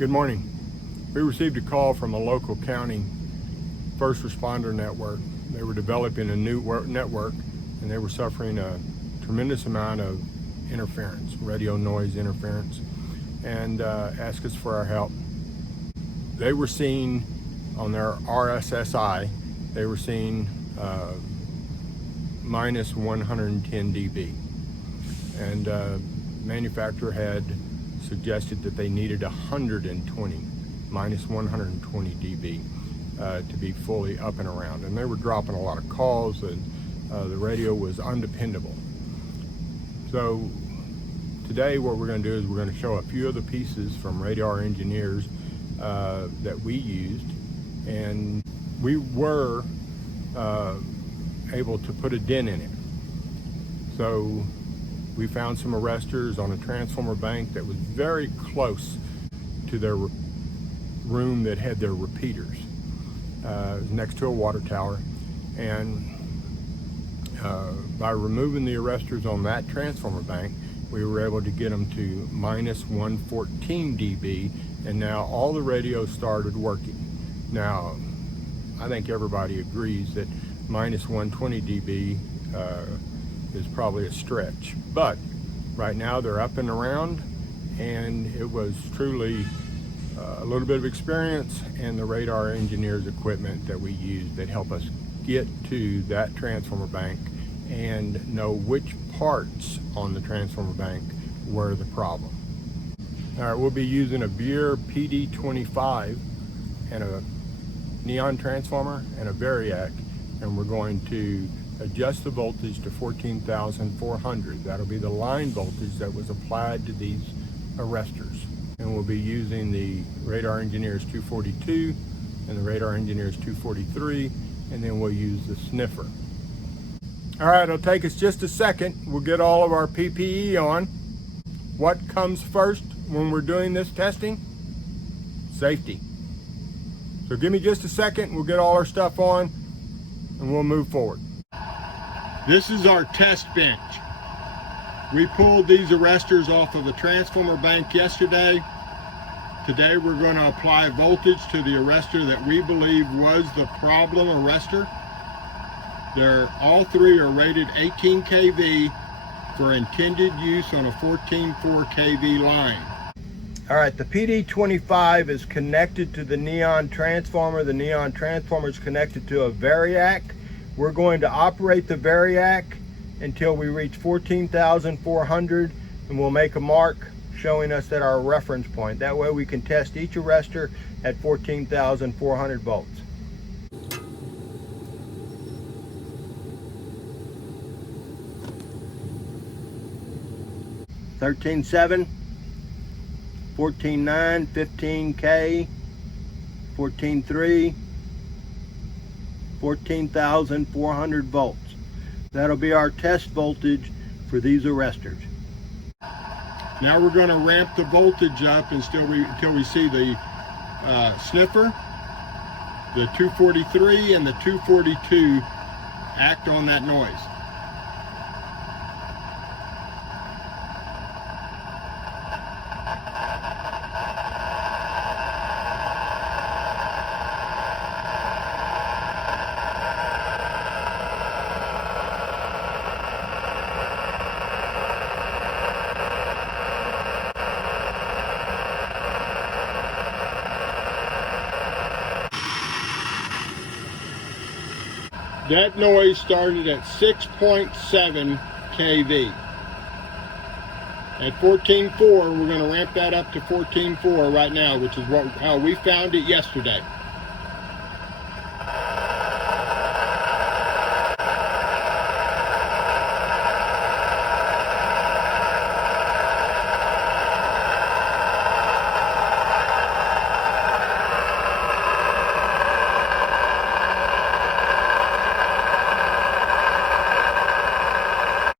Good morning. We received a call from a local county first responder network. They were developing a new network and they were suffering a tremendous amount of interference, radio noise interference, and asked us for our help. They were seeing on their RSSI, they were seeing minus 110 dB. And manufacturer had suggested that they needed 120, minus 120 dB to be fully up and around. And they were dropping a lot of calls and the radio was undependable. So today what we're going to do is we're going to show a few of the pieces from Radar Engineers that we used, and we were able to put a dent in it. So we found some arresters on a transformer bank that was very close to their room that had their repeaters. It was next to a water tower, and by removing the arresters on that transformer bank, we were able to get them to minus 114 dB, and now all the radios started working. Now, I think everybody agrees that minus 120 dB is probably a stretch, but right now they're up and around, and it was truly a little bit of experience and the Radar Engineers equipment that we used that help us get to that transformer bank and know which parts on the transformer bank were the problem. All right, we'll be using a Beer PD25 and a neon transformer and a variac, and we're going to adjust the voltage to 14,400. That'll be the line voltage that was applied to these arresters. And we'll be using the Radar Engineers 242 and the Radar Engineers 243, and then we'll use the sniffer. All right, it'll take us just a second. We'll get all of our PPE on. What comes first when we're doing this testing? Safety. So give me just a second, we'll get all our stuff on and we'll move forward. This is our test bench. We pulled these arresters off of a transformer bank yesterday. Today we're going to apply voltage to the arrestor that we believe was the problem arrestor. All three are rated 18 kV for intended use on a 14.4 kV line. All right, the PD25 is connected to the neon transformer. The neon transformer is connected to a variac. We're going to operate the variac until we reach 14,400, and we'll make a mark showing us at our reference point. That way we can test each arrestor at 14,400 volts. 13.7, 14.9, 15K, 14.3, 14,400 volts. That'll be our test voltage for these arresters. Now we're going to ramp the voltage up until we see the sniffer, the 243 and the 242 act on that noise. That noise started at 6.7 kV. At 14.4, we're going to ramp that up to 14.4 right now, which is how we found it yesterday.